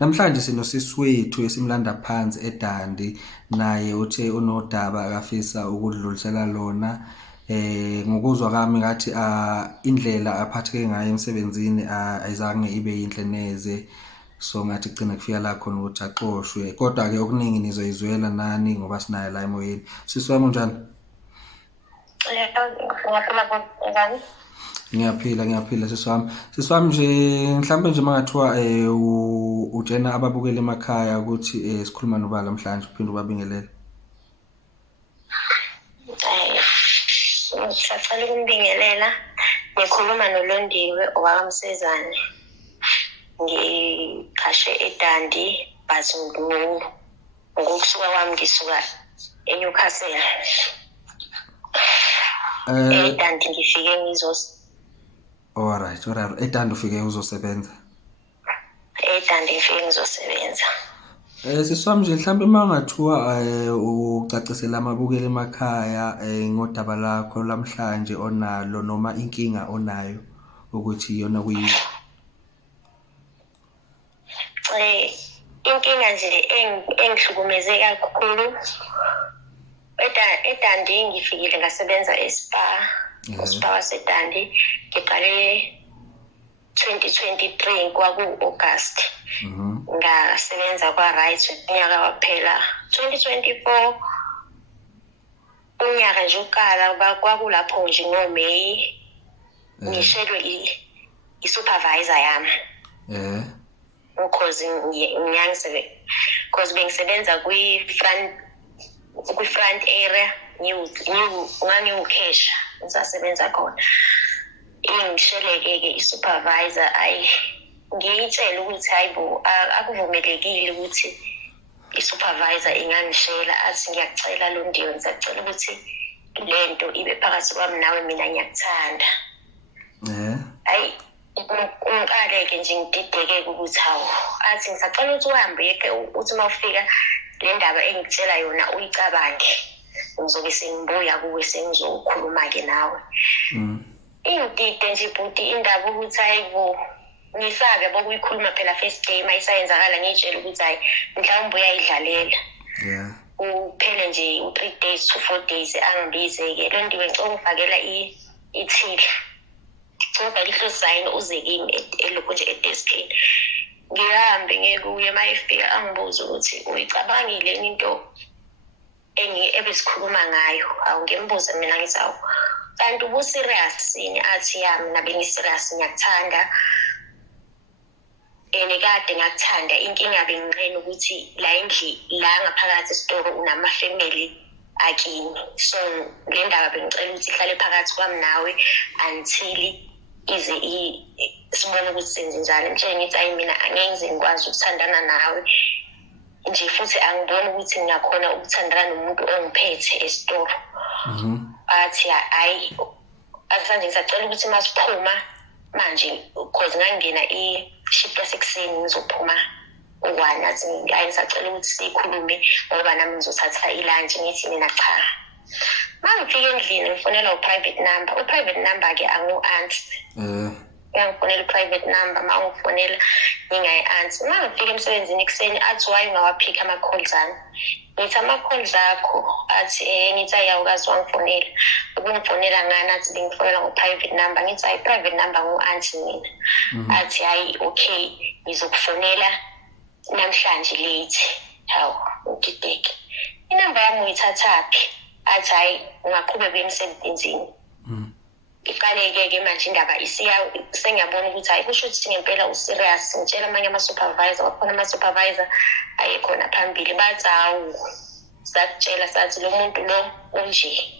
Namhlanje sinosiswethu esimlanda phansi eDandi, naye uthe unodaba akafisa ukudlulisela lona. Ngokuzwa kwami ngathi indlela aphatheke ngayo emsebenzini ayizange ibe yinhle neze. So ngathi kugcina kufika la khona ukuthi axoshwe, kodwa-ke okuningi nizoyizwela nani ngoba sinayo la emoyeni. Sisi wami unjani? Ngiyaphila sisi wami. Sisi wami nje mhlawumbe nje mangathiwa utshena ababukeli emakhaya ukuthi sikhuluma noba namhlanje uphinde ubabingelele. Ngisacela ukumbingelela, ngikhuluma noLondiwe owakamsezane. Ngiqashe eDandi but ngokusuka kwami ngisuka eNewcastle. eDandi ngifike Alright. eDandi ufike uzosebenza? eDandi ngifike ngizosebenza. Sisi wami nje mhlawumbe mangathiwa ucacisela amabukeli emakhaya ngodaba lakho lamhlanje onalo noma inkinga onayo ukuthi iyona kuyini. Inkinga nje engihlukumeze kakhulu eDandi ngifikile ngasebenza uSpa waseDandi. Ngiqale 2023 kwaku-August. Ngasebenza kwa-right unyaka waphela. 2024 unyaka nje uqala kwakulapho nje ngoMeyi ngishelwe i-supervisor yami. Because bengisebenza kwi-front area ngangiwukhesha ngisasebenza khona. Ingisheleke-ke i-supervisor ngiyitshela ukuthi hayibo akuvumelekile ukuthi i-supervisor ingangishela. Athi ngiyacela Londiwe, ngisacela ukuthi lento ibe phakathi kwami nawe, mina ngiyakuthanda. Ngiqale-ke nje ngidideke ukuthi hawu. Athi ngisacela ukuthi uhambe uthi uma ufika le ndaba engikutshela yona uyicabange, ngizobe sengibuya kuwe sengizokhuluma-ke nawe. Ingidide nje bhuti indaba ukuthi hayibo ngisabe bokuyikhuluma phela first game ayisayenzakala. Ngiyitshela ukuthi hayi mhlawumbe uyayidlalela. Uphele nje u3 days to 4 days angibize-ke. Londiwe ngicela ungifakela ithili, ngicela ihlo sign uze kimi elokhu nje edeskini. Ngihambe ngekuye mayefika angibuze ukuthi uyicabangile into ebesikhuluma ngayo. Awu ngimbuze mina ngithi awu kanti ubu-serious yini? Athi ya mina bengi-serious, ngiyakuthanda kade ngakuthanda. Inkinga benginqena ukuthi la ngaphakathi esitoro unama-family akini, so le ndaba bengicela ukuthi ihlale phakathi kwami nawe until ize sibone ukuthi senze njani. Mhlawumbe ngithi hayi mina angeke ngize ngikwazi ukuthandana nawe nje, futhi angiboni ukuthi ngiyakhona ukuthandana nomuntu ongiphethe esitoro. Athi hayi asanje ngisacela ukuthi masiphuma manje, because ngangena i-shift yasekuseni ngizophuma u1. Athi hayi ngisacela ukuthi sikhulume ngoba nami ngizothatha ilunch. Ngithi mina cha. Mangifika endlini ngifonela u-private number. U-private number-ke angu-answer. Uyangifonela i-private number, mangifonela ngingayi-answer. Mangifika emsebenzini ekuseni athi why ungawaphikha ama-calls ami. Ngithi ama-calls akho. Athi ngithi hayi awukazi wangifonela. Ukungifonela ngani? Athi bengifonela ngo-private number. Ngithi hayi private number ngu-anti mina. Athi hayi okay ngizokufonela namhlanje late. Hawu ngidideke. Inamba yami uyithathaphi? Athi hayi ungaqhubeka emsebenzini. Iqaleke-ke manje indaba sengiyabona ukuthi hayi kusho ukuthi ngempela userious. Ngitshela amanye ama-supervisor, wakhona ama-supervisor ayekhona phambili, bathi hawu sakutshela sathi lo muntu lo unje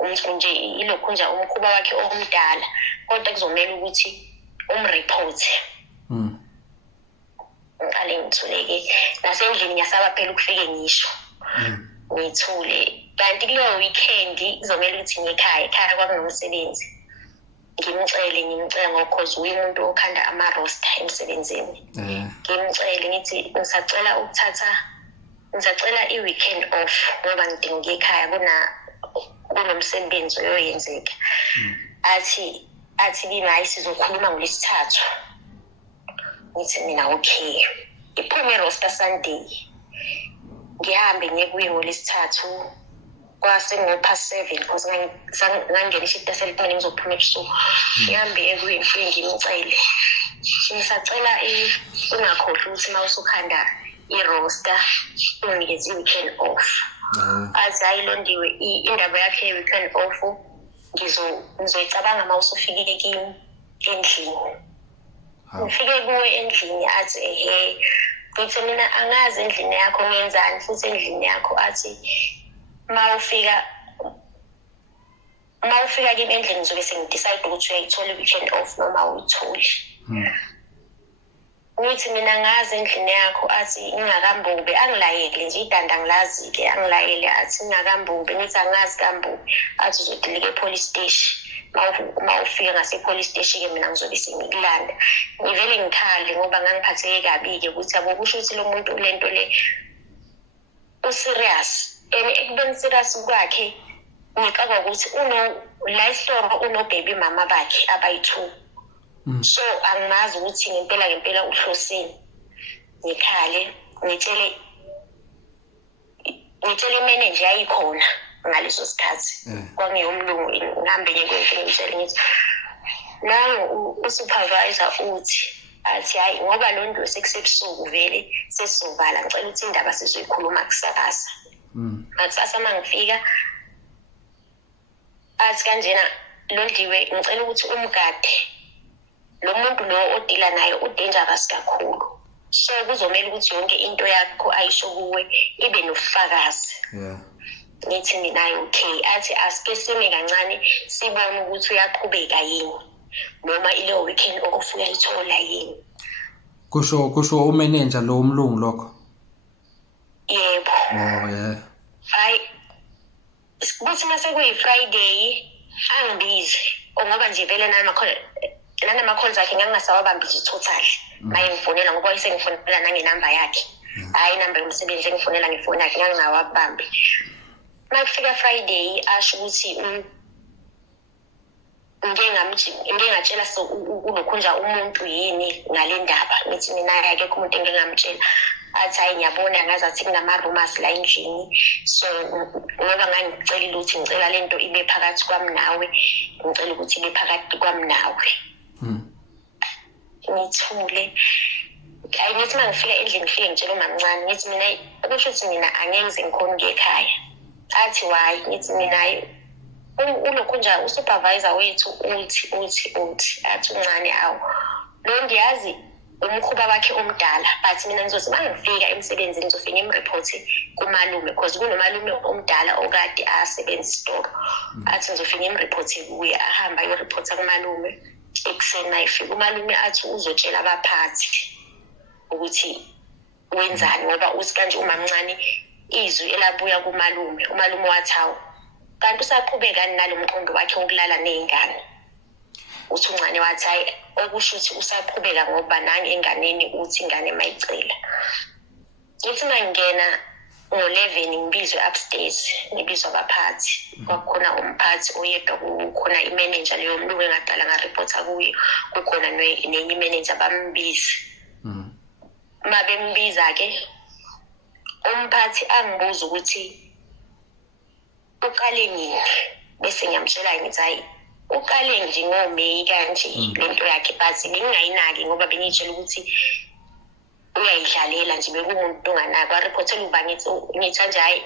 umuntu nje ilokhu nje umkhuba wakhe omdala, kodwa kuzomela ukuthi umreport. Ngiqale ngithuleke nasendlini ngiyasaba phela ukufike ngisho. Ngithule kanti kuleyo weekend kuzomela ukuthi ekhaya kwami nomsebenzi. Ngimcela ngokhozi umuntu okhanda ama-roster emsebenzini. Ngimcela ngithi ngisacela i-weekend off ngoba ngidinga ukuya ekhaya kunomsebenzi oyoyenzeka. Athi kimi hayi sizokhuluma ngoLwesithathu. Ngithi mina okay. Iphuma Easter Sunday ngihambe ngiye kuye ngolesithathu kwase ngo-7 because ngangena ishift yaselimini ngizophuma ebusuku ngihambe kuye ngifike ngimcele ngisacela ungakhohlwa ukuthi uma usukhanda i-roster unginikeze i-weekend off athi hayi Londiwe indaba yakhe ye-weekend off ngizoyicabanga uma usufike kimi endlini ngifike kuwe endlini athi ngithi mina angazi endlini yakho ngenzani futhi endlini yakho athi ma ufika kimi endlini ngizobe sengidecide ukuthi uyayithola i-weekend off noma uyitholi ngithi mina ngazi endlini yakho athi ngingakambubi angilayele nje idanda ngilazi-ke angilayele athi ngingakambubi ngithi angazi kambubi athi uzodilika e-police station uma ufika ngase-police station-ke mina ngizobe sengikulanda ngivele ngikhale ngoba ngangiphatheke kabi-ke ukuthi yabo kusho ukuthi lo muntu lento le userious and ekubeni serious kwakhe ngicabanga ukuthi la isitoro unobaby mama bakhe abayi-2 so angimazi ukuthi ngempela uhlosini ngikhale ngitshele imanager yayikhona ngaleso sikhathi kwangiyomlungu ngihambe ngekwenhle ngitshele ngithi nangu usupervisor uthi athi hayi ngoba lo nto sekusebusuku vele sesizovala ngicela ukuthi indaba sizoyikhuluma kusasa ngakusasa mangifika athi kanjena Londiwe ngicela ukuthi umgade lo muntu lo odila naye udangerous kakhulu so kuzomela ukuthi yonke into yakho ayisho kuwe ibe nofakazi ngithi mina okay athi asike sime kancane sibone ukuthi uyaqhubeka yini noma ile weekend off uyayithola yini kusho umanager lo umlungu lokho yebo hayi kuthi mase kuyi-Friday angibize ngoba nje vele nanama-calls akhe ngangingasawabambi nje totally maye ngifonela ngoba wayesengifonela nangenamba yakhe hhayi inamba yomsebenzi engifonela ngefoni yakhe ngangingawabambi makufika Friday asho ukuthi ngike ngatshela ulokhunja umuntu yini ngale ndaba ngithi mina akekho umuntu engike ngamtshela athi hayi ngiyabona ngazathi kunama-rumors la endlini so ngoba ngangicelile ukuthi ngicela le nto ibe phakathi kwami nawe ngicela ukuthi ibe phakathi kwami nawe ngithule ngithi uma ngifika endlini ngifike ngitshela umamncane ngithi mina kusho ukuthi mina angeke ngize ngikhona ukuya ekhaya athi why ngithi mina ulokhunja usupervisor wethu uthi athi uncane awu lo ndiyazi umkhuba wakhe omdala but mina ngizothi mangifika emsebenzini ngizofika ngimreporte kumalume because kunomalume omdala okade asebenza isitoro athi ngizofika ngimreporte kuye ahamba ayoreporta kumalume ekuseni mayifika umalume athi uzotshela abaphathi ukuthi wenzani ngoba uthi kanje umamncane izwi elabuya kumalume wathi hawu kanti usaqhubekani nalo mqondo wakhe wokulala nezingane uthi uncane wathi hayi okusho ukuthi usaqhubeka ngoba nange enganeni uthi ingane mayicela ngithi mangena ngo-11 ngibizwe upstairs ngibizwa abaphathi kwakukhona umphathi oyedwa kukhona imanager leyo mlungu engaqala ngareporta kuyo kukhona nenye imanager bambiza uma bembiza-ke umphathi angibuza ukuthi uqale nini bese ngiyamtshela ngithi hayi uqale nje ngoMeyi kanje lento yakhe but bengingayinaki ngoba bengitshela ukuthi uyayidlalela nje bekumuntu onganaki wareportela uba ngithi kanje hayi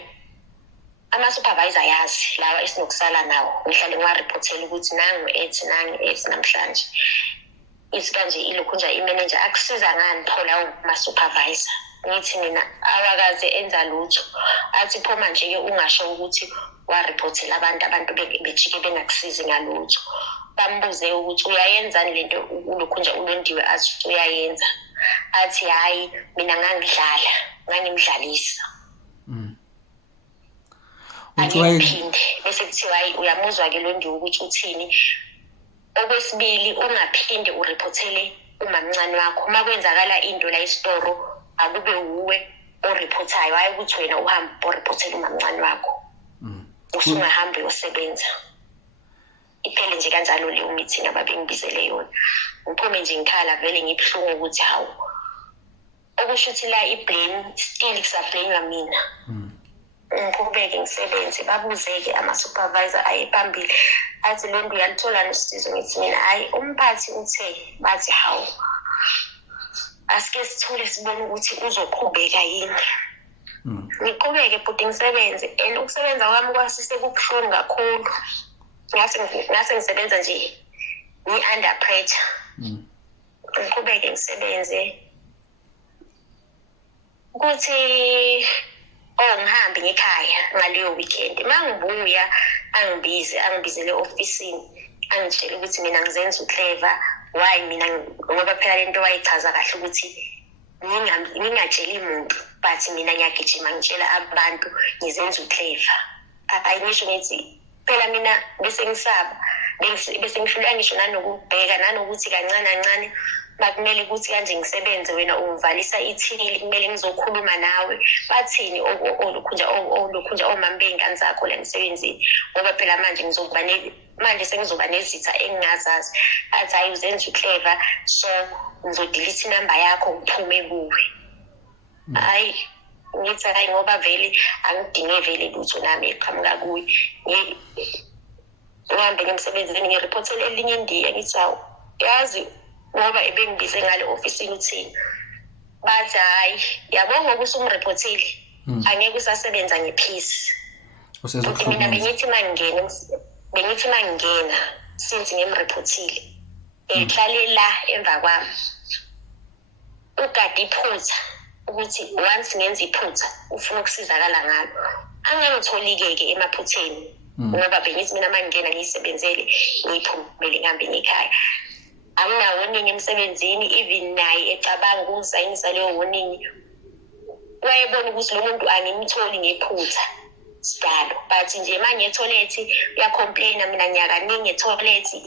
ama-supervisor yazi lawa esinokusala nawo ngihlale ngiwareportela ukuthi nangu-8 namhlanje ithi kanje ilokhunja imanager akusiza ngani pho lawo ma-supervisor ngithi mina awakaze enza lutho athi pho manje-ke ungasho ukuthi wareportela abantu bejike bengakusizi ngalutho bambuze ukuthi uyayenzani lento ulokhunja uLondiwe athi uyayenza athi hayi mina ngangimdlalisa angiphinde bese kuthiwa hayi uyamuzwa-ke Londiwe ukuthi uthini okwesibili ungaphinde ureportele umamncane wakho uma kwenzakala into la esitoro akube uwe oreportayo hayi ukuthi wena uhambe oreportele umamncane wakho usungahambi uyosebenza iphele nje kanjalo leyo meeting ababengibizele yona ngiphume nje ngikhala vele ngibuhlungu ukuthi hawu okusho ukuthi la i-blame still kusablamewa mina. Ngiqhubeke ngisebenze, babuzeke ama-supervisor aye phambili athi le nto uyalithola nosizo. Ngithi mina hhayi, umphathi uthe, bathi hawu asike sithule sibone ukuthi uzoqhubeka yini. Ngiqhubeke bhuti ngisebenze, and ukusebenza kwami kwasise kubuhlungu kakhulu. Ngase ngisebenza nje ngi-under pressure. Ngiqhubeke ngisebenze ukuthi ngihambe ngekhaya ngaleyo weekend. Uma ngibuya angibizele ofisini, angitshele ukuthi mina ngizenza uclever. Why mina? Ngoba phela lento wayichaza kahle ukuthi ngingatsheli muntu, but mina ngiyagijima ngitshela abantu ngizenza uclever. Ayisho ngithi phela mina bese ngisaba, bese ngihlulwa ngisho nanokubheka, nanokuthi kancane bakumele ukuthi kanje ngisebenze, wena uvalisa ithili, kumele ngizokhuluma nawe. Bathini olukhunja omama bey'ngane zakho la emsebenzini, ngoba phela manje sengizoba nezitha engingazazi. Athi hayi uzenza uclever, so ngizodilitha inamba yakho ngiphume kuwe. Hayi ngithi hayi, ngoba vele angidinge vele lutho nami eqhamuka kuwe. Ngihambe ngemsebenzini ngiriphothele elinye indiya, ngithi hawu yazi ngoba ebengibize ngale ofisini uthini. Bathi hayi yabo ngoba usumriphothile angeke usasebenza ngephisi. Ukuthi mina bengithi mangingena since ngimriphothile ehlale la emva kwami ugade iphutha ukuthi once ngenza iphutha ufuna ukusizakala ngalo. Angangitholi-ke emaphutheni ngoba bengithi mina mangingena ngiyisebenzele ngiyiphumele ngihambe ngekhaya. Anginawo oningi emsebenzini, even naye ecabanga ukungisayinisa leyo woningi. Wayebona ukuthi lo muntu angimtholi ngephutha sidalo, but nje manje etholethi uyacomplaina, mina ngiyakaningi etholethi.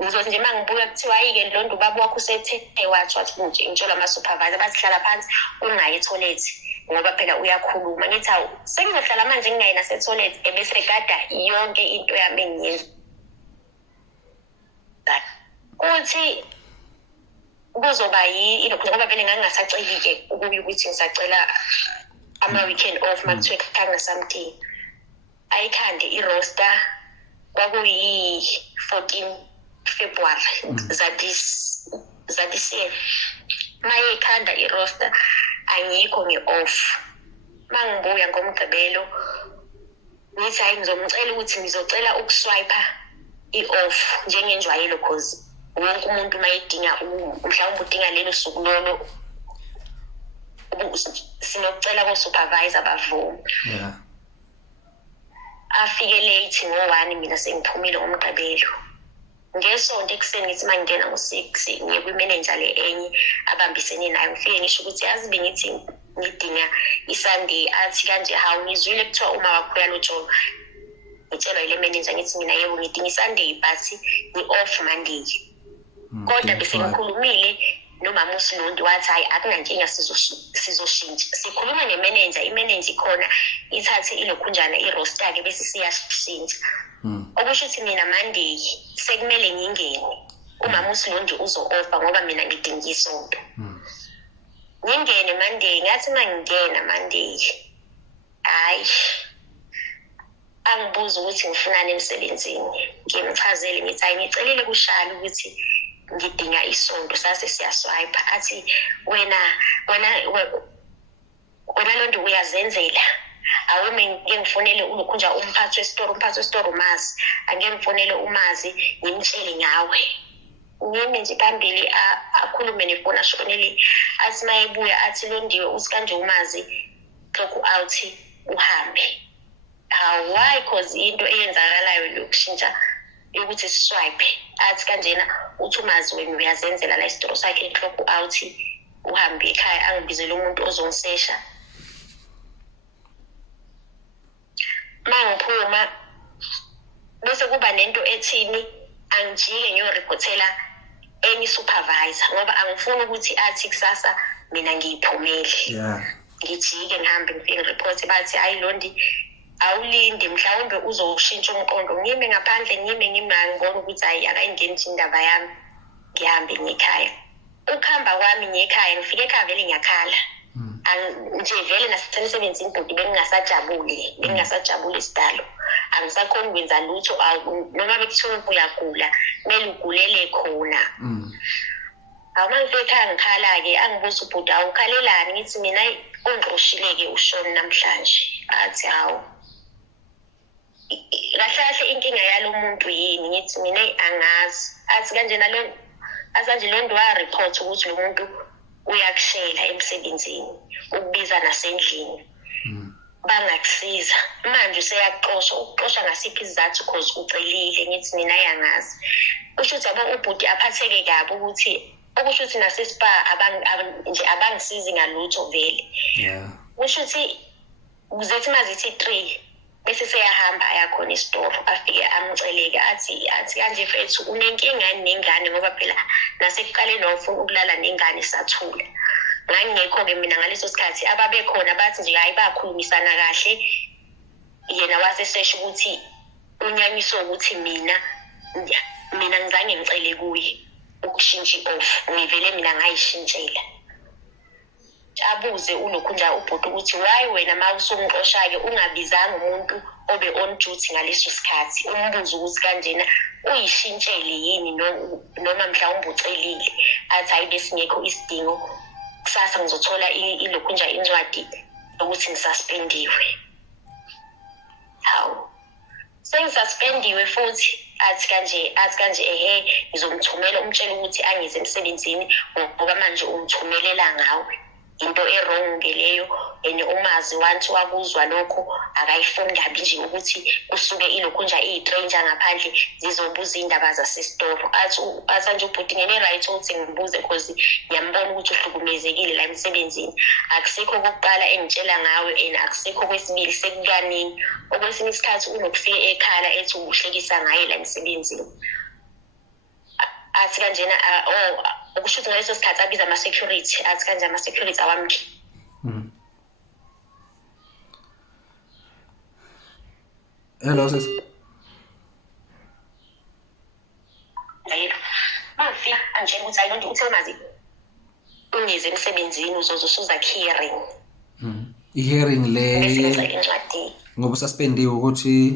Ngizothi nje mangibuya kuthiwa ayike lo nto ubaba wakho usethe wathi nje ngitshelwa ama-supervisor bathi hlala phansi ungayi etholethi ngoba phela uyakhuluma. Ngithi hawu sengizohlala manje ngingayi nasetholethi ebese gada yonke into yami engiyenza. Kuthi kuzoba yini ngoba vele ngangingasaceli-ke ukuya ukuthi ngisacela ama-weekend off makuthiwe khanga something. Ayikhande i-roster kwakuyi-14 February zadisiye. Maye ikhanda i-roster angikho nge-off. Mangibuya ngomgqibelo ngithi hayi ngizomcela ukuthi ngizocela ukuswiper i-off njengenjwayelo cause wonke umuntu mayedinga mhlawumbe udinga lelo suku lolo sinokucela ko-supervisor bavuma. Afike late ngo-1 mina sengiphumile ngomgqibelo. Ngesonto ekuseni ngithi mangingena ngo-6 ngiye kwi-manager le enye abambisene nayo. Ngifike ngisho ukuthi yazi bengithi ngidinga iSunday. Athi kanje hawu ngizwile kuthiwa uma wakho uyalotsholwa. Ngitshelwa yile manager ngithi mina yebo ngidinga iSunday but ngi-off Monday. Kodwa bese ngikhulumile nomama uSinondi wathi hayi akunankinga sizoshintsha. Sikhuluma nemanager, imanager ikhona ithathe ilokhunjana i-roster-ke bese siyashintsha. Okusho ukuthi mina Monday sekumele ngingene, umama uSinondi uzo-offer ngoba mina ngidinga isonto. Ngingene Monday, ngathi mangingena Monday hayi angibuza ukuthi ngifunani emsebenzini. Ngimchazele ngithi hayi ngicelile kushali ukuthi ngidinga isonto sase siyaswiper. Athi wena lo nto uyazenzela, awume ngifunele ulokhunja umphathi wesitoro umazi, angeke ngifonele umazi ngimtshele ngawe. Ngime nje phambili akhulume nefona shonele. Athi mayebuya athi Londiwe uthi kanje umazi clock out uhambe. Why? Cause into eyenzakalayo lokushintsha ukuthi siswipe. Athi kanjena uthi umazi wena uyazenzela la isitoro sakhe clock out uhambe ekhaya, angibizele umuntu ozongisesha. Mangiphuma bese kuba nento ethini angijike ngiyorephothela enye supervisor ngoba angifuni ukuthi athi kusasa mina ngiyiphumele. Ngijike ngihambe ngifike report bathi hayi Londi awulindi mhlawumbe uzoshintsha umqondo. Ngime ngaphandle ngime ngimangibona ukuthi hayi akayingeni indaba yami ngihambe ngekhaya. ukuhamba kwami ngekhaya ngifike ekhaya vele ngiyakhala. Nje vele nasemsebenzini ibhodi bengingasajabuli isidalo. Angisakhona ukwenza lutho noma bekuthiwa uyagula kumele ugulele khona. Uma ngifike ekhaya ngikhala-ke angibuza ubhuti awukhalelani ngithi mina ungixoshile-ke ushone namhlanje. Athi hawu kahle kahle inkinga yalo muntu yini ngithi mina angazi. Athi kanjena lo nto wa-report ukuthi lo muntu uyakushela emsebenzini ukubiza nasendlini bangakusiza manje useyakuxosha ukuxosha ngasiphi isizathu cause ucelile. Ngithi mina ayangazi kusho ukuthi yabo ubhuti aphatheke kabi ukuthi okusho ukuthi nasespa nje abangisizi ngalutho vele. Kusho ukuthi kuzethi mazithi 3 bese seyahamba ayakhona isitoro afike amceleke athi kanje mfethu unenkinga nengane ngoba phela nasekuqaleni wawufuna ukulala nengane sathula. Ngangekho-ke mina ngaleso sikhathi ababekhona bathi nje hayi bakhulumisana kahle. Yena wasesesho ukuthi unyanyiswa ukuthi mina ngizange ngicele kuye ukushintsha i-off ngivele mina ngayishintshela. Abuze ulokhu nje ubhuti ukuthi why wena ma usungixosha-ke ungabizanga umuntu obe on duty ngaleso sikhathi umbuze ukuthi kanjena uyishintshele yini noma mhlawumbe ucelile. Athi hayi besingekho isidingo kusasa ngizothola ilokhu nje incwadi ukuthi ngisuspendiwe. Hawu sengisuspendiwe futhi athi kanje ngizomthumela umtshela ukuthi angize emsebenzini ngoba manje umthumelela ngawe. Into errong leyo and umazi wanthi wakuzwa lokho akayifuni kabi nje ukuthi kusuke ilokhu nje iyitranger ngaphandle zizobuza indaba zasesitoro. Athi nje ubhuti ngene right ukuthi ngibuze because ngiyambona ukuthi uhlukumezekile la emsebenzini. Akusikho kokuqala engitshela ngawe and akusikho kwesibili sekukaningi. Okwesinye isikhathi unokufika ekhala ethi uhlekisa ngaye la emsebenzini. Athi kanjena ukusho ukuthi ngaleso sikhathi abiza ama-security. Athi kanje ama-security awamkhi. Hello sis. Mangifika angitshela ukuthi hayi lonto uthe mazi ungize emsebenzini uzozuza hearing. I-hearing le ngoba suspendiwe ukuthi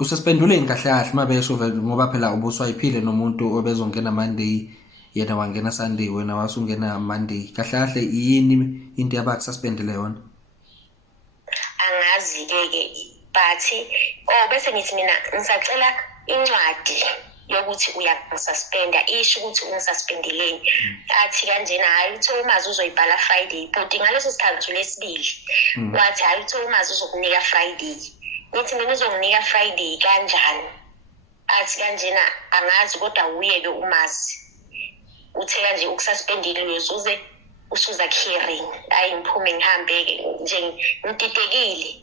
ususpendule kahle kahle mabesho ngoba phela ubuswayiphile nomuntu obezongena Monday yena wangena Sunday wena wasungena Monday. Kahle kahle yini into abakususpendile yona? Angazi-ke but bese ngithi mina ngisacela incwadi yokuthi uyangisaspenda isho ukuthi ungisuspendileni. Athi kanjena hayi uthe umazi uzoyibhala Friday but ngaleso sikhathi lesibili wathi hayi uthe umazi uzokunika Friday. Ngithi mina uzonginika Friday kanjani? Athi kanjena angazi kodwa uye-ke umazi uthe kanje ukususpendile usuza hearing. Hayi ngiphume ngihambe-ke nje ngititekile.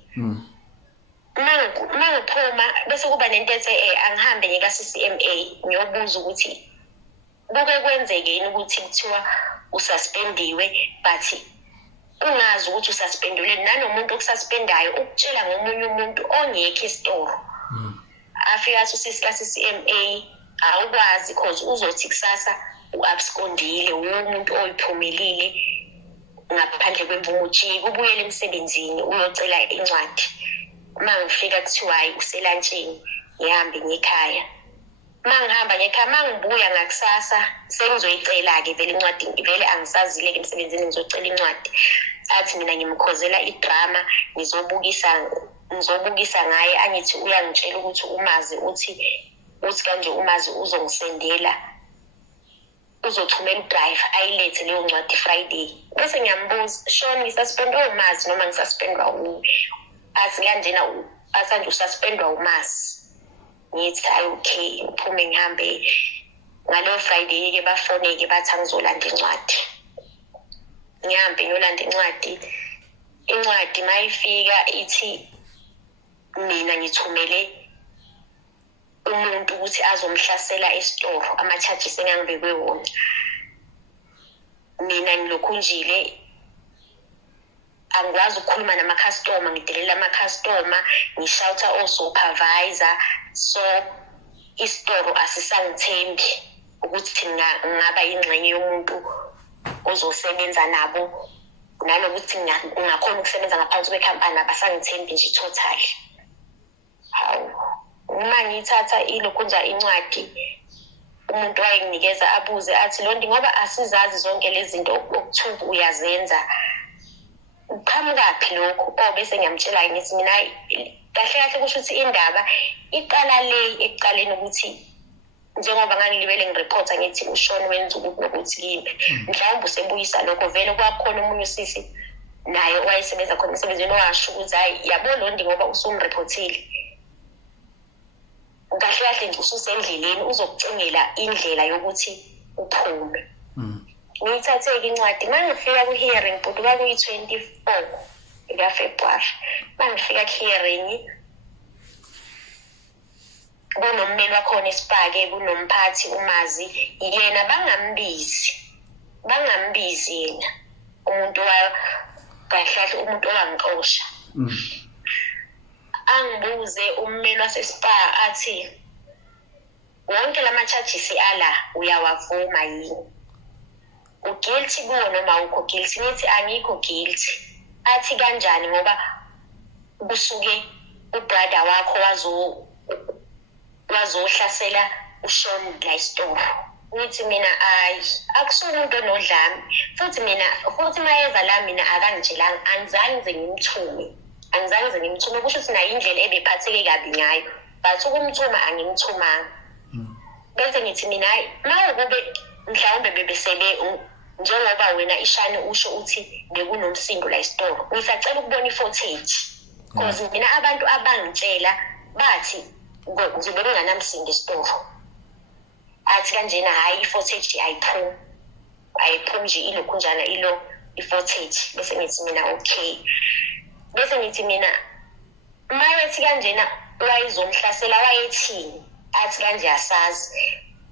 Mangiphuma bese kuba nento ethi angihambe ngika-CCMA ngiyobuza ukuthi kuke kwenzeke yini ukuthi kuthiwa ususpendiwe but ungazi ukuthi ususpendiwe nanomuntu okususpendayo ukutshela ngomunye umuntu ongekho esitoro. Afika athi usisi ka-CCMA awukwazi because uzothi kusasa u-abskondile umuntu oyiphumelile ngaphandle kwemvumo ujike ubuyele emsebenzini uyocela incwadi. Mangifika kuthiwa hayi uselantshini ngihambe ngekhaya. Mangihamba ngekhaya mangibuya ngakusasa sengizoyicela-ke vele incwadi vele angisazile-ke emsebenzini ngizocela incwadi. Athi mina ngimkhozela idrama ngizobukisa ngaye angithi uyangitshela ukuthi umazi uthi kanje umazi uzongisendela uzothumela udriver ayilethe leyo ncwadi Friday. Bese ngiyambuza Shona ngisuspendwe umazi noma ngisuspendwa uwe? Athi kanjena asanje ususpendwa umazi. Ngithi hayi okay ngiphume ngihambe ngaleyo Friday-ke bafone-ke bathi angizolanda incwadi. Ngihambe ngiyolanda incwadi mayifika ithi mina ngithumele umuntu ukuthi azomhlasela esitoro ama-charges engangibekwe wona. Mina ngilokhu njile angikwazi ukukhuluma nama-customer ngidelela ama-customer ngishawutha o-supervisor so isitoro asisangithembi. ukuthi ngaba ingxenye yomuntu ozosebenza nabo nanokuthi ngakhona ukusebenza ngaphansi kwekhampani abasangithembi nje totally. Hawu uma ngithatha ilokhu nje incwadi umuntu wayenginikeza abuze athi Londi ngoba asizazi zonke lezi zinto okuthuba uyazenza uqhamukaphi lokho bese ngiyamtshela ngithi mina kahle kusho ukuthi indaba iqala le ekuqaleni ukuthi njengoba ngangilibele ngireporta ngithi uShona wenza ukuthi kimi mhlawumbe usebuyisa lokho vele kwakhona umunye usisi naye wayesebenza khona emsebenzini washo ukuthi hayi yabo Londi ngoba usumreportile kahle nje ususendleleni uzokucingela indlela yokuthi uphume. Ngiyithathe-ke incwadi mangifika ku-hearing but kwakuyi-24 kaFebruary. Mangifika ku-hearing kunommeli wakhona esipake kunomphathi uMazi yena bangambizi yena umuntu kahle umuntu owangixosha. Angibuze ummeli wasespa athi wonke lama charges ala uyawavuma yini uguilty kuwo noma ukho guilty nithi angikho guilty athi kanjani ngoba kusuke ubrother wakho wazohlasela uShona la isitoro nithi mina akusona umuntu onodlame futhi mayeza la mina akangitshelanga angizange ngimthume kusho ukuthi nayo indlela ebephatheke kabi ngayo but ukumthuma angimthumanga bese ngithi mina mawukube mhlawumbe bebesele njengoba wena ishane usho uthi bekunomsindo la isitoro ngisacela ukubona i-footage because mina abantu abangitshela bathi ngizobe nginganamsindo esitoro athi kanjena hayi i-footage ayiphumi nje ilokhu njana i-footage bese ngithi mina okay bese ngithi mina mayethi kanjena wayizomhlasela wayethini athi kanje asazi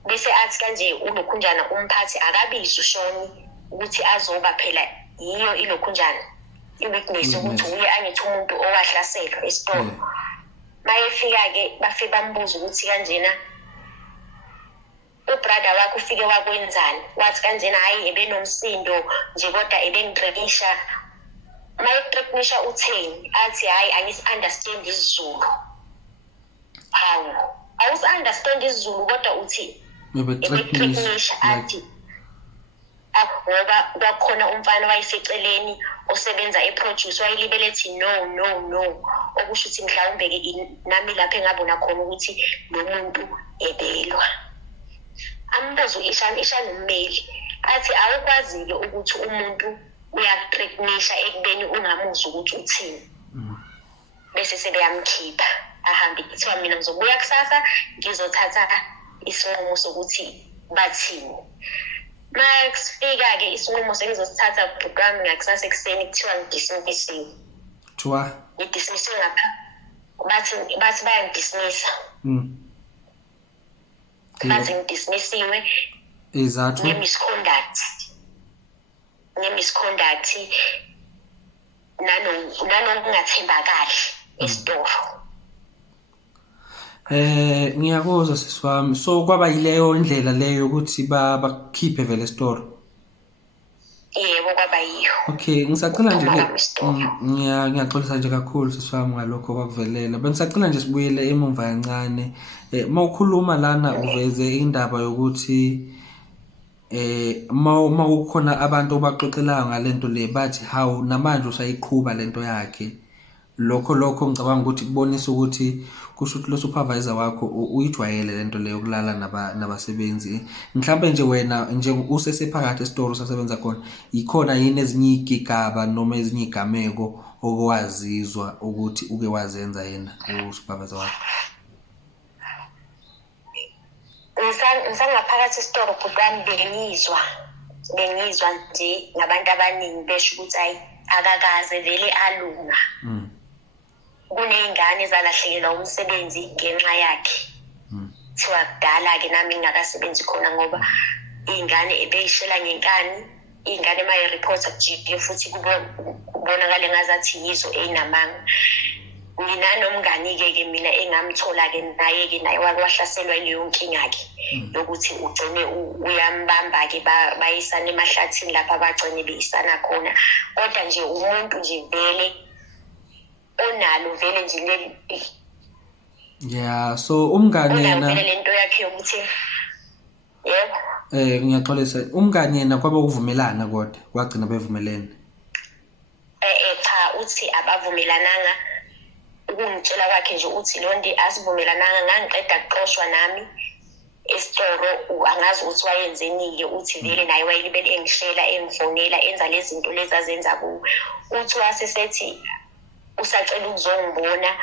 bese athi kanje ulokhunjana umphathi akabizi uShoni ukuthi azoba phela yiyo ilokhunjana i-witness ukuthi uye angithi umuntu owahlaselwa esitolo. Mayefika-ke bafike bambuza ukuthi kanjena ubrother wakho ufike wakwenzani wathi kanjena hayi ebenomsindo nje kodwa ebengitrekisha mayetrekisha utheni athi hayi angisi-understand isiZulu. Hawu awusi-understand isiZulu kodwa uthi ebetrekisha athi ngoba kwakhona umfana wayeseceleni osebenza eproduce wayelibele ethi no okusho ukuthi mhlawumbe-ke nami lapho engabona khona ukuthi lo muntu ebelwa. Ambuzo ishana ummeli athi awukwazi-ke ukuthi umuntu uyakutreknisha ekubeni ungamuzwa ukuthi uthini bese sebeyamkhipha ahambe kuthiwa mina ngizobuya kusasa ngizothatha isinqumo sokuthi bathini. Masifika-ke isinqumo sengizosithatha program ngakusasa ekuseni kuthiwa ngidismisiwe. Kuthiwa? Ngidismisiwe ngapha bathi bayangidismisa. Bathi ngidismisiwe izathu ngemisconduct nanokungathembakali esitoro. Ngiyakuzwa sisiwami so kwaba yileyo indlela leyo ukuthi bakukhiphe vele esitoro. Yebo kwaba yiyo. Okay ngisacela nje ngiyaxolisa nje kakhulu sisiwami ngalokho kwakuvelela bengisacela nje sibuyele emumva kancane mawukhuluma lana uveze indaba yokuthi mawukhona abantu obaxoxelayo ngalento le bathi hawu namanje usayiqhubha lento yakhe lokho ngicabanga ukuthi kubonisa ukuthi kusho ukuthi lo supervisor wakho uyijwayele lento le yokulala nabasebenzi. Mhlawumbe nje wena nje usesephakathi esitoro usasebenza khona ikhona yini ezinye igigaba noma ezinye igameko okwazizwa ukuthi uke wazenza yena usupervisor wakho? Ngisangaphakathi esitoro kubani bengizwa nje ngabantu abaningi besho ukuthi hayi akakaze vele alunga. Kuney'ngane ezalahlekelwa umsebenzi ngenxa yakhe. Thiwa kudala-ke nami ngingakasebenzi khona ngoba iy'ngane ebeyishela ngenkani iy'ngane mayiripotha ku-GP futhi kubonakale ngazathi yizo ey'namanga. nginomngani-ke mina engamthola-ke naye-ke naye wake wahlaselwa yileyo nkinga-ke yokuthi ugcine uyambamba-ke bayisana emahlathini lapha abagcine beyisana khona. Kodwa nje umuntu nje vele onalo vele nje yeah, so umngane yena vele lento yakhe yokuthi yebo ngiyaxolisa umngane yena kwabe ukuvumelana kodwa kwagcina bevumelene. Cha uthi abavumelananga, ukungitshela kwakhe nje uthi Londi asivumelananga, ngangiqeda kuxoshwa nami esitoro, angazi ukuthi wayenzeni-ke, uthi vele naye wayelibele engihlela engifonela enza lezi zinto lezi azenza kuwo. Uthi wasesethi usacela ukuzongibona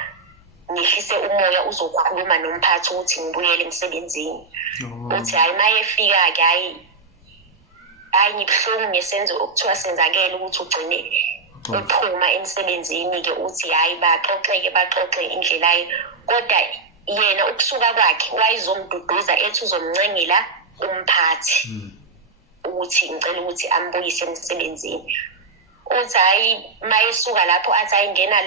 ngehlise umoya uzokhuluma nomphathi ukuthi ngibuyele emsebenzini. Uthi hayi mayefika-ke hayi ngibuhlungu ngesenzo okuthiwa senzakele ukuthi ugcine ephuma emsebenzini-ke. Uthi hayi baxoxe indlela ayo, kodwa yena ukusuka kwakhe wayezomduduza ethi uzomncengela umphathi ukuthi ngicela ukuthi ambuyise emsebenzini. Uthi hayi mayesuka lapho athi ngena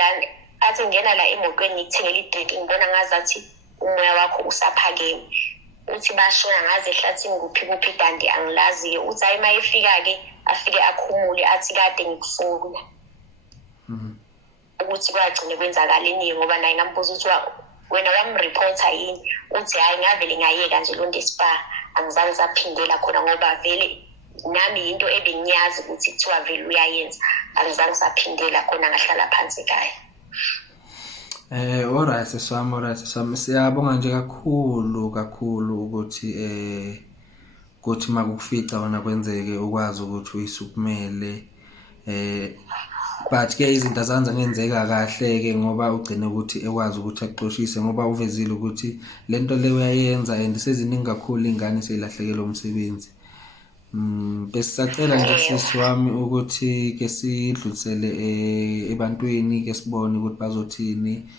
la emotweni ngikuthengela idrink, ngibona ngazathi umoya wakho usaphakeme. Uthi bashona ngaze ehlathini kuphi danti angilazi-ke. Uthi hayi mayefika-ke afike akhumule athi kade ngikufuna ukuthi kwagcine kwenzakaleni, ngoba naye ngambuza ukuthi wena wamreporta yini. Uthi hayi ngavele ngayeka nje Londi Spa, angizange saphindela khona ngoba vele nami into ebengiyazi ukuthi kuthiwa vele uyayenza, angizange saphindela khona, ngahlala phansi ekhaya. Alright sami siyabonga nje kakhulu ukuthi makufica wena kwenzeke ukwazi ukuthi uyisukumele, but ke izinto azange ngenzeka kahle-ke ngoba ugcine ukuthi ekwazi ukuthi akuxoshise, ngoba uvezile ukuthi lento le uyayenza and seziningi kakhulu ingane seyilahlekelwe umsebenzi. Besisacela nje sisi wami ukuthi ke sidlulisele ebantwini ke sibone ukuthi bazothini.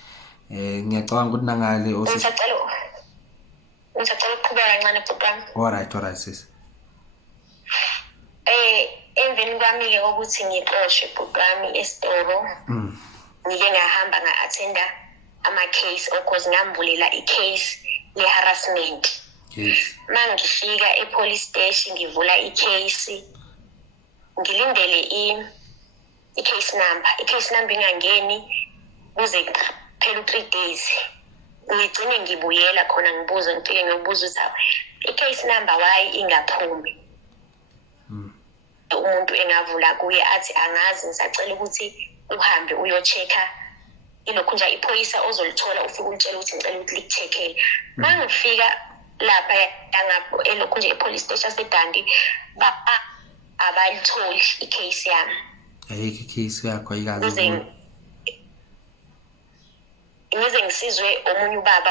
Ngiyacabanga ukuthi nangale Ngisacela ukuqhubeka kancane bhuti wami. Alright sisi. Emveni kwami-ke ukuthi ngixoshwe bhuti wami esitoro, ngike ngahamba nga-attenda ama-case because ngamvulela i-case le-harassment. Yes. Mangifika e-police station ngivula i-case, ngilindele i-case number ingangeni kuze kuphela 3 days. Ngigcine ngibuyela khona ngibuza ngifike ngiyobuza ukuthi i-case number why ingaphumi. Umuntu engavula kuye athi angazi, ngisacela ukuthi uhambe uyo-check-a ilokhu nje iphoyisa ozolithola, ufike ulitshela ukuthi ngicela ukuthi likucheck-ele. Mangifika lapha elokhu nje e-police station sedandi abalitholi i-case yami. Ayikho i-case yakho ayikazi. Ngize ngisizwe omunye ubaba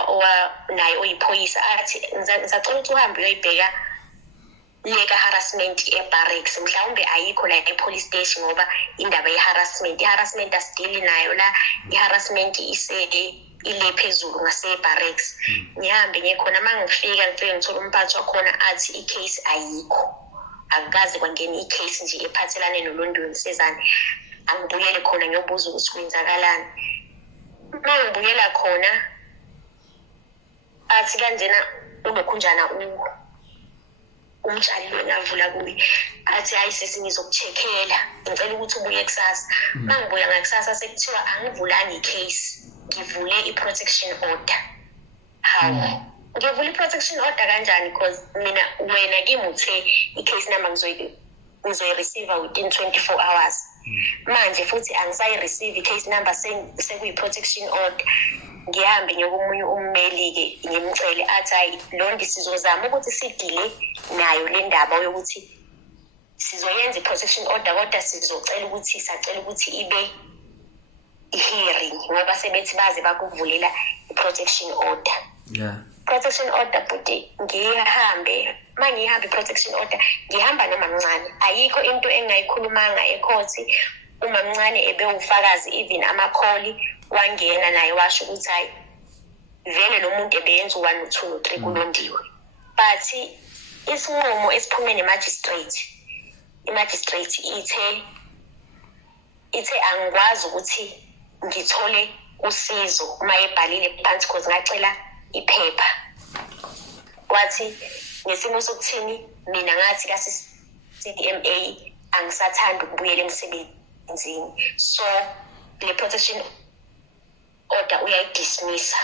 naye oyiphoyisa athi ngisacela ukuthi uhambe uyoyibheka leka harassment eBarracks, mhlawumbe ayikho la e-police station ngoba indaba i-harassment asidili nayo la, i-harassment ile phezulu ngase-Barracks. Ngihambe ngikhona, mangifika ngithola umphathi wakhona athi i-case ayikho, akukaze kwangena i-case nje ephathelane noLondi Msezane. Angibuyele khona ngiyobuza ukuthi kwenzakalani. Mangibuyela khona athi kanjena unokhunjana umtshali lo ngavula kuye athi hayi sesi ngizokucheckela, ngicela ukuthi ubuye kusasa. Mangibuya ngakusasa sekuthiwa angivulanga i-case, ngivule i-protection order. Hawu, ngivule i-protection order kanjani? Because wena kimi uthe i-case number ngizoyi-receive within 24 hours. Manje futhi angisayi-receive i-case number sekuyi-protection order. Ngihambe ngiyokomunye ummeli-ke ngimcele athi hayi Londi sizozama ukuthi sidile nayo le ndaba yokuthi sizoyenza i-protection order, kodwa sacela ukuthi ibe i-hearing ngoba sebethi baze bakuvulela i-protection order. Yeah. Protection order bhuti ngihambe i-protection order ngihamba nomamncane, ayikho into engayikhulumanga ekhothi. Umamncane ebewufakazi, even amakholi wangena naye washo ukuthi hayi vele lo muntu ebeyenza 1 2 3 kuLondiwe. But isinqumo esiphume ne-magistrate, i-magistrate ithe angikwazi ukuthi ngithole usizo uma ebhalile phansi cause ngacela iphepha. Wathi ngesimo sokuthini mina ngathi CDMA angisathanda ukubuyela emsebenzini, so le protection order uyayidismissa.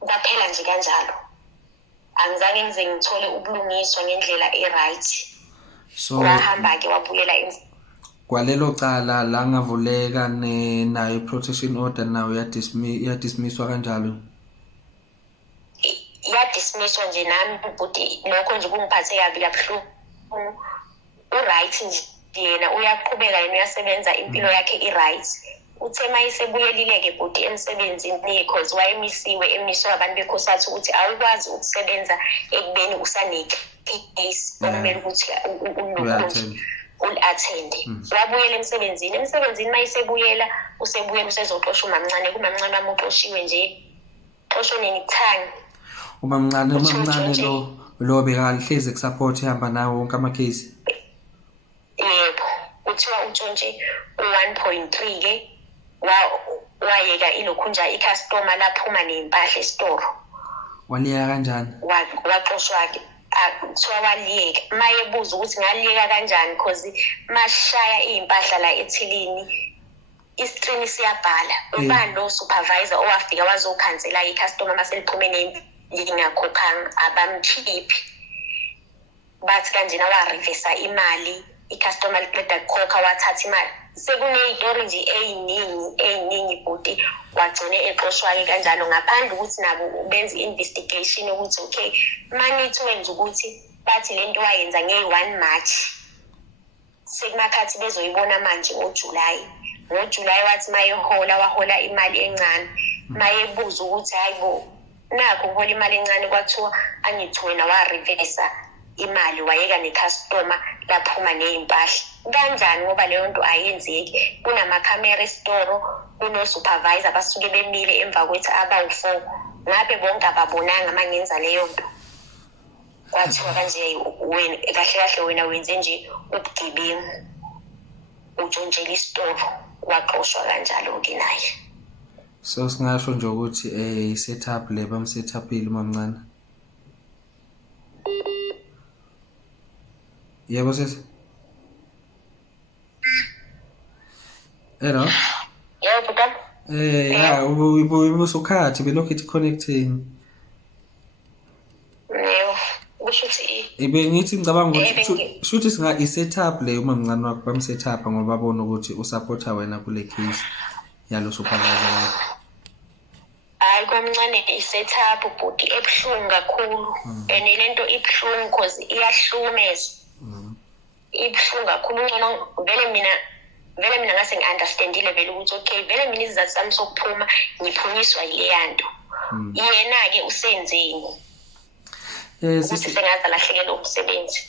Kwaphela nje kanjalo, angizange ngize ngithole ubulungiswa ngendlela e-right. So Wahamba-ke wabuyela kwalelo cala la ngavuleka nayo i-protection order nayo yadismisswa kanjalo. Yadismisswa nje nami bhuti lokho nje kungiphathe kabi kabuhlungu. U-right nje yena uyaqhubeka yena uyasebenza impilo yakhe i-right. Uthe mayisebuyelile-ke bhuti emsebenzini because emiswe abantu bekhosathu ukuthi awukwazi ukusebenza ekubeni usanecase okumele ukuthi ul-attende. Wabuyela emsebenzini mayisebuyela usezoxosha umamncane. Kumamncane wami uxoshiwe nje, xoshwe nini kuthanga. Umamncane lo bekalihlezi kusupport ehamba nawo wonke amakhesi. Yebo, kuthiwa utshontshe u-1.3 wayeka ilokhunja icustomer laphuma nempahla esitoro. Waliyeka kanjani? Waxoshwa-ke kuthiwa waliyeka. Mayebuza ukuthi ngaliyeka kanjani because mashaya iy'mpahla la ethilini iskrini siyabhala. Ubani lo supervisor owafika wazokhansela icustomer maseliphume lingakhokhanga abamkhiphi. Bathi kanjena warivesa imali, icustomer liqeda kukhokha wathatha imali. Sekuneyitori nje ey'ningi bhuti wagcine exoshwa-ke kanjalo ngaphandle ukuthi nabo benze investigation ukuthi okay manithi wenza ukuthi bathi lento wayenza nge-1 March. Sekumakhathi bezoyibona manje ngoJulayi wathi wahola imali encane. Mayebuza ukuthi hayibo nakho uhola imali encane kwathiwa angithi wena warivesa imali wayeka necustomer laphuma ney'mpahla. Kanjani ngoba leyo nto ayenzeki? Kunamakhamera esitoro, kuno-supervisor basuke bemile emva kwethi abawu-4. Ngabe bonke ababonanga uma ngenza leyo nto? Kwathiwa kanje wena kahle wena wenze nje ubugebengu, utshontshela isitoro, waxoshwa kanjalo-ke naye. So singasho nje ukuthi i-setup le bamsetupile umamncane. Yebo sisi. Hello. Yebo baba. Ya ubusukhathi belokhu ithi connecting. Yebo. Kusho ukuthi Ngithi ngicabanga ukuthi shuthi singa i-setup le umamncane wakho bamsetup ngoba babona ukuthi usupporta wena kule case yalo supervisor wakho. Hayi kwamncane i-setup bhuti ebuhlungu kakhulu. And lento ibuhlungu because iyahlukumeza. Ibuhlungu kakhulu. Ngcono vele mina ngase ngi-understandile vele ukuthi okay vele mina izizathu sami sokuphuma ngiphunyiswa yileyanto. Yena-ke usenzeni ukuthi sengaze alahlekelwe umsebenzi.